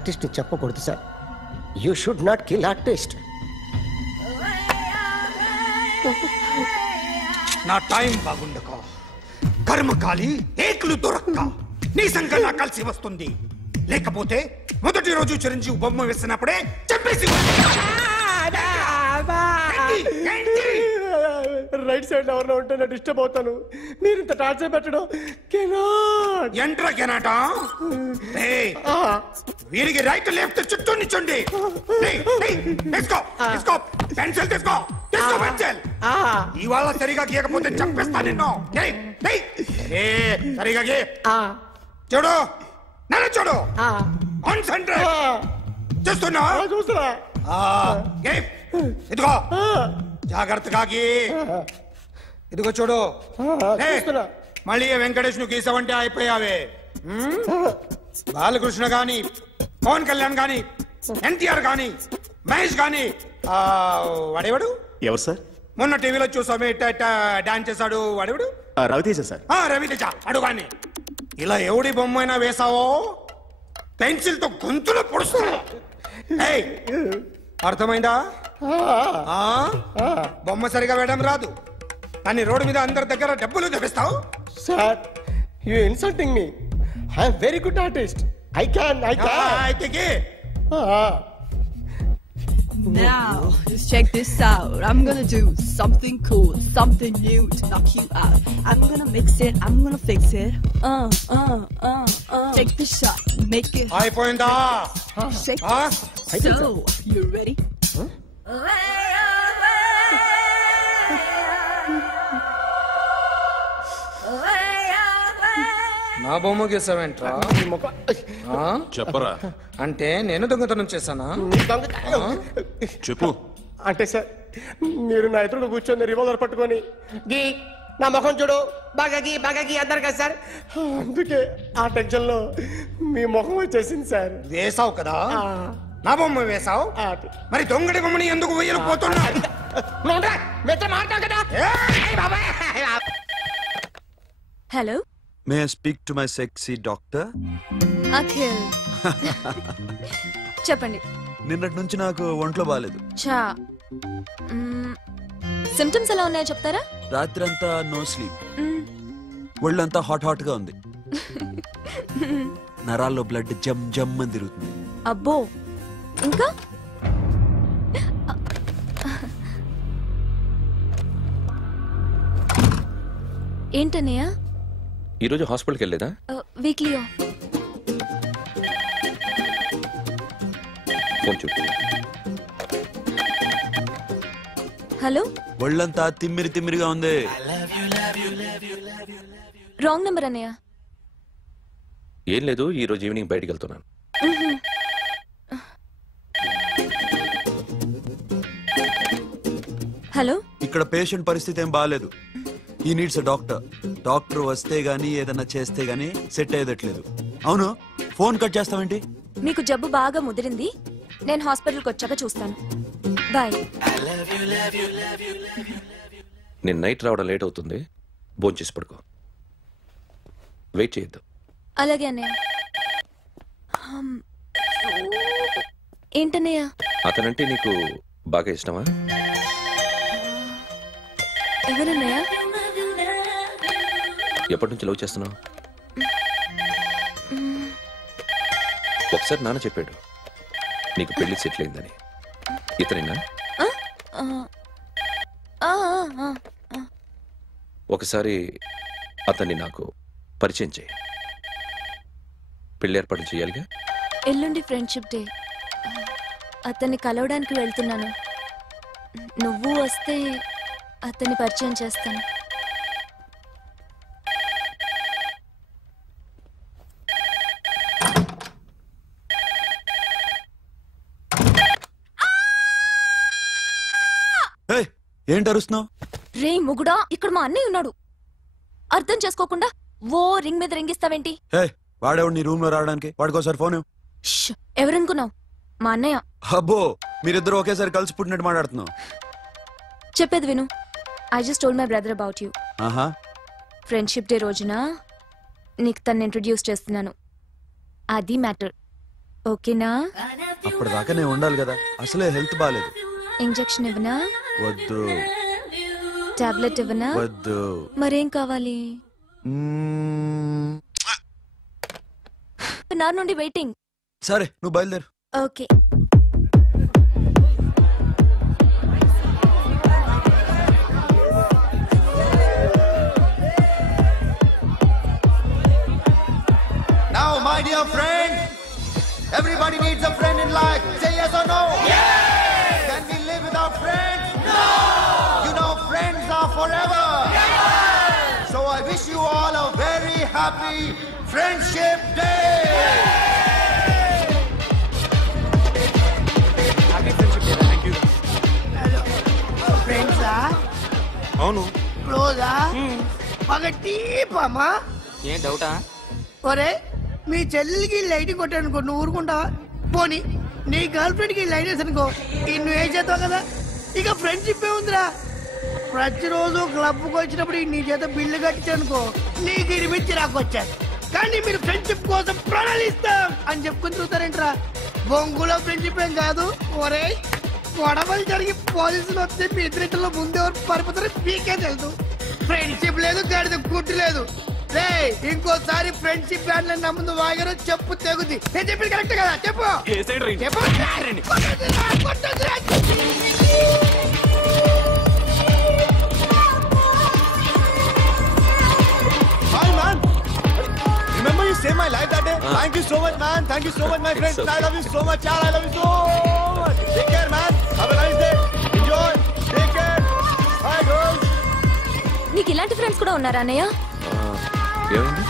Artist ని చెప్పకూడదు sir. You should not kill artist. నా టైం బాగుండక కర్మకాలి ఏకులు దొరక్క నీ సంఘం నాకు కలిసి వస్తుంది. లేకపోతే మొదటి రోజు చిరంజీవి బొమ్మ వేసినప్పుడే చెప్పేసి రైట్ సైడ్ ఎవరిలో ఉంటే నేను డిస్టర్బ్ అవుతాను. మీరు ఇంత టార్చర్ పెట్టడం ఎంట్రా కెనాటా. వీరికి రైట్ లెఫ్ట్ చుట్టూ నిచ్చండి. పెన్సిల్ తీసుకో, పెన్సిల్. ఇవాళ సరిగా గీయకపోతే చంపేస్తా నిన్ను. సరిగా గీ. చూడు, నన్ను చూడు. కాన్సంట్రేట్ చేస్తున్నా. ఇదిగో జాగ్రత్తగా గీ. ఇదిగో చూడు. మళ్ళీ వెంకటేష్ ను గీసావంటే అయిపోయావే. బాలకృష్ణ గాని, పవన్ కళ్యాణ్ గాని, ఎన్టీఆర్ గాని, మహేష్ గాని, వాడేవాడు ఎవరు సార్? మొన్న టీవీలో చూసామే డాన్స్ చేశాడు వాడేవాడు? రవితేజ సార్. రవితేజ అడుగాని. ఇలా ఎవడి బొమ్మైనా వేసావో పెన్సిల్ తో గొంతులో పొడుస్తున్నా. అర్థమైందా? బొమ్మ సరిగా వేయడం రాదు కానీ రోడ్డు మీద అందరి దగ్గర డబ్బులు తెప్పిస్తావు. Sir, you insulting me. I am very good artist. I can. Now, just check this out. I'm gonna do something cool, something new to knock you out. I'm gonna mix it, I'm gonna fix it. Take the shot, make it. అయిపోయిందా? Shake it. So, you ready? నా బొమ్మ గీసావేంట్రా? చెప్పరా. అంటే నేను దొంగతనం చేశానా? చెప్పు. అంటే సార్, మీరు నా ఎదురు కూర్చొని రివాల్వర్ పట్టుకొని గీ, నా ముఖం చూడు, బాగా గీ అన్నారు కదా సార్. అందుకే ఆ టెన్షన్ లో మీ ముఖం వచ్చేసింది సార్. వేసావు కదా, నా బొమ్మ వేసావు. మరి దొంగడి బొమ్మని ఎందుకు వేయలు పోతున్నా? Hello, may I speak to my sexy doctor? Akhil. చెప్పండి. నిన్నటి నుంచి నాకు ఒంట్లో బాగాలేదు. సిమ్టమ్స్ ఎలా ఉన్నాయో చెప్తారా? రాత్రంతా నో స్లీప్, ఒళ్ళంతా హాట్ గా ఉంది, నరాల్లో బ్లడ్ జమ్ జమ్ అని తిరుగుతుంది. అబ్బో, ఇంకా? ఏంటన్నయ్య? ఈరోజు హాస్పిటల్కి వెళ్ళేదా? Weekly off. ఫోన్ చూడు. హలో, ఒళ్ళంతా తిమ్మిరిగా ఉంది. రాంగ్ నెంబర్ అన్నయ్య. ఏం లేదు, ఈరోజు ఈవినింగ్ బయటికి వెళ్తున్నాను. హలో, ఇక్కడ పేషెంట్ పరిస్థితి ఏం బాగాలేదు. ఈ నీడ్స్ డాక్టర్. డాక్టర్ వస్తే గానీ ఏదన్నా చేస్తే గానీ సెట్ అయ్యేదట్లేదు. అవును, ఫోన్ కట్ చేస్తావేంటి? మీకు జబ్బు బాగా ముదిరింది, నేను హాస్పిటల్కి వచ్చాక చూస్తాను. బాయ్. నేను నైట్ రావడం లేట్ అవుతుంది, భోంచేసి పడుకో. వెయిట్ చేయొద్దు. అలాగే అన్నయ్య. ఏంటన్నయ్య? అతనంటే నీకు బాగా ఇష్టమా? ఎవరన్నయ్య? ఎప్పటి నుంచి లవ్ చేస్తున్నావు? ఒకసారి నాన్న చెప్పాడు నీకు పెళ్లి సెటిల్ అయిందని. ఇతనేనా? ఒకసారి అతన్ని నాకు పరిచయం చేయి. పెళ్లి ఏర్పాటు చేయాలిగా. ఎల్లుండి ఫ్రెండ్షిప్ డే, అతన్ని కలవడానికి వెళ్తున్నాను. నువ్వు వస్తే అతన్ని పరిచయం చేస్తాను. ఏంటి అరుస్తున్నావు? రే ముగుడా, ఇక్కడ మా అన్నయ్య ఉన్నాడు. అర్థం చేసుకోకుండా ఓ రింగ్ మీద రింగిస్తావేంటి? వాడేవాడు నీ రూమ్ లో రావడానికి? వాడికోసారి ఫోన్. ఎవరనుకున్నావు? మా అన్నయ్య. అబ్బో, మీరిద్దరు ఒకేసారి కలిసి పుట్టినట్టు మాట్లాడుతున్నావు. చెప్పేది విను. I just told my brother about you. Friendship day రోజున నీకు తను ఇంట్రొడ్యూస్ చేస్తున్నాను. అది మ్యాటర్. ఓకేనా? అప్పటిదాకా నేను ఉండాలి కదా, అసలే హెల్త్ బాగాలేదు. ఇంజెక్షన్ ఇవ్వనా? వద్దు. టాబ్లెట్ ఇవ్వనా? వద్దు. మరేం కావాలి? నా నుండి వెయిటింగ్. సరే నువ్వు బయలుదేరు. Okay. Now, my dear friend, everybody needs a friend in life. Say yes or no? Yes! Can we live without friends? No! You know, friends are forever. Yes! So I wish you all a very happy Friendship Day! Happy Friendship Day. Thank you. Friends అవును. క్లోజా ఒక టీపమ్మా. ఏం డౌటా? ఒరే మీ చెల్లెలికి lighting కొట్టానుకో నువ్వు ఊరుకుంటావా? పోనీ నీ girl friend కి లైట్ వేసి అనుకో నువ్వు ఏం చేస్తావు కదా. ఇక ఫ్రెండ్షిప్ ఏ ఉందిరా. ప్రతిరోజు క్లబ్కి వచ్చినప్పుడు నీ చేత బిల్లు కట్టించనుకో నీకు ఇరిమిచ్చి రాకొచ్చాను. కానీ మీరు ఫ్రెండ్షిప్ కోసం ప్రాణాలు ఇస్తాం అని చెప్పుకుని చూస్తారేంట్రా? బొంగులో ఫ్రెండ్షిప్ ఏం కాదు. ఒరే గొడవలు జరిగి పోలీసులు వస్తే మీ ఇద్దరిలో ముందెవరు పరిపోతారో మీకే తెలుసు. ఫ్రెండ్షిప్ లేదు, గడిద గుడ్డు లేదు. రే ఇంకోసారి ఫ్రెండ్షిప్ బ్యాండ్ నా ముందు వాగారో చెప్పు తెగుద్ది. నేను చెప్పింది కరెక్ట్ కదా? చెప్పు చెప్పు. Hi, man. Remember you saved my life that day? Thank you so much, man. Thank you so much, my friend. I love you so much, yaar. I love you so much. Take care, man. Have a nice day. Enjoy. Take care. Bye, girls. నీకు ఇలాంటి friends కూడా ఉన్నారా అన్నయ్య? ఏమైంది?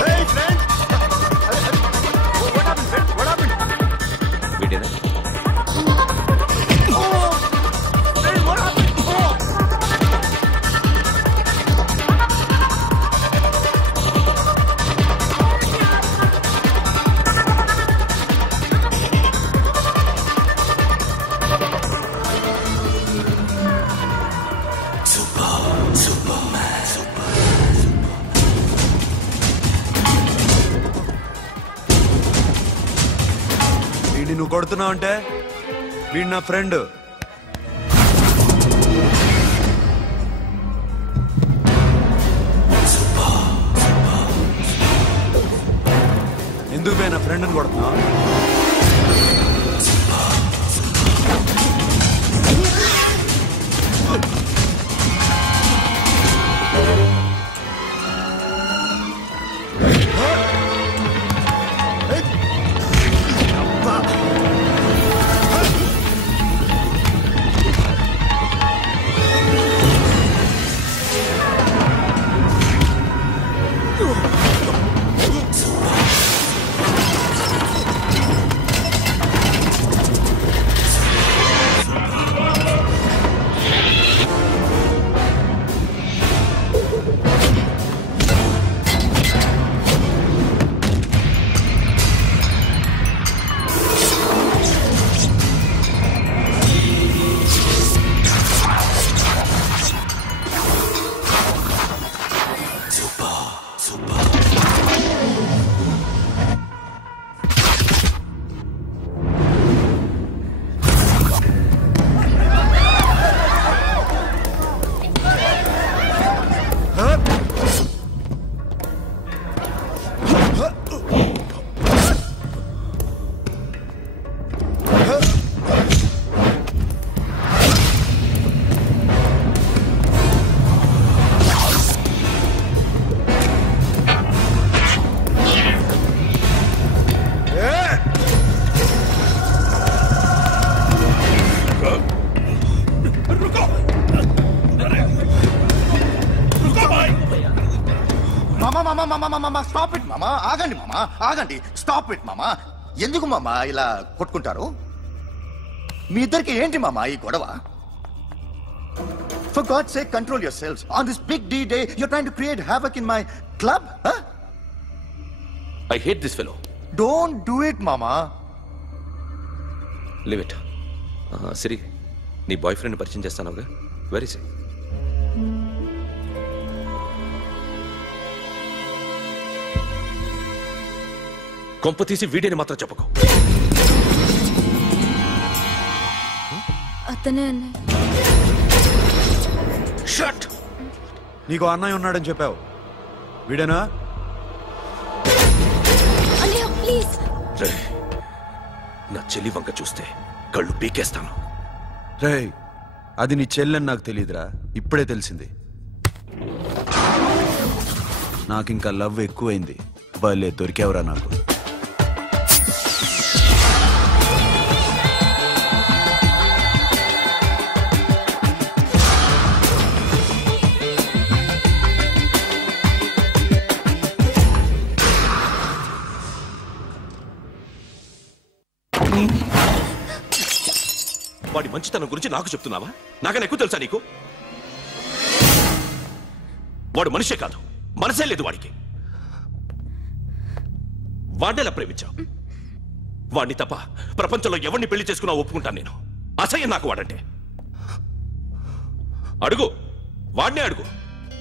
Hey, friend. What happened, friend? What happened? వీడేనా? Oh, friend, what happened? Oh. వీడిని నువ్వు కొడుతున్నావు అంటే వీడు నా ఫ్రెండ్. ఎందుకు పోయి నా ఫ్రెండ్ని కొడుతున్నావు? స్టాప్ ఇట్ మామా. ఆగండి మామా, ఆగండి. స్టాప్ ఇట్ మామా. ఎందుకు మామా ఇలా కొట్టుకుంటారు? మీ ఇద్దరికి ఏంటి మామా ఈ గొడవ? For God's sake, control yourselves. On this big D day, you're trying to create havoc in my club? Huh? I hate this fellow. Don't do it, mama. Leave it. సిరి, నీ బాయ్ ఫ్రెండ్ పరిచయం చేస్తానుగా. Very సే కొంప తీసి వీడిని మాత్రం చెప్పకు. అతనే అన్నయ్య. Shut. నీకు అన్నయ్య ఉన్నాడని చెప్పావు, వీడేనా? అన్నయ్య ప్లీజ్. నా చెల్లి వంక చూస్తే కళ్ళు పీకేస్తాను. రే, అది నీ చెల్లెని నాకు తెలియదురా, ఇప్పుడే తెలిసింది. నాకింకా లవ్ ఎక్కువైంది. భలే దొరికావురా నాకు. వాడి మంచితనం గురించి నాకు చెప్తున్నావా? నాకన్నా ఎక్కువ తెలుసా నీకు? వాడు మనిషే కాదు, మనసే లేదు వాడికి. వాడినెలా ప్రేమించావు? వాడిని తప్ప ప్రపంచంలో ఎవరిని పెళ్లి చేసుకున్నా ఒప్పుకుంటాను నేను. అసహ్యం నాకు వాడంటే. అడుగు, వాడినే అడుగు.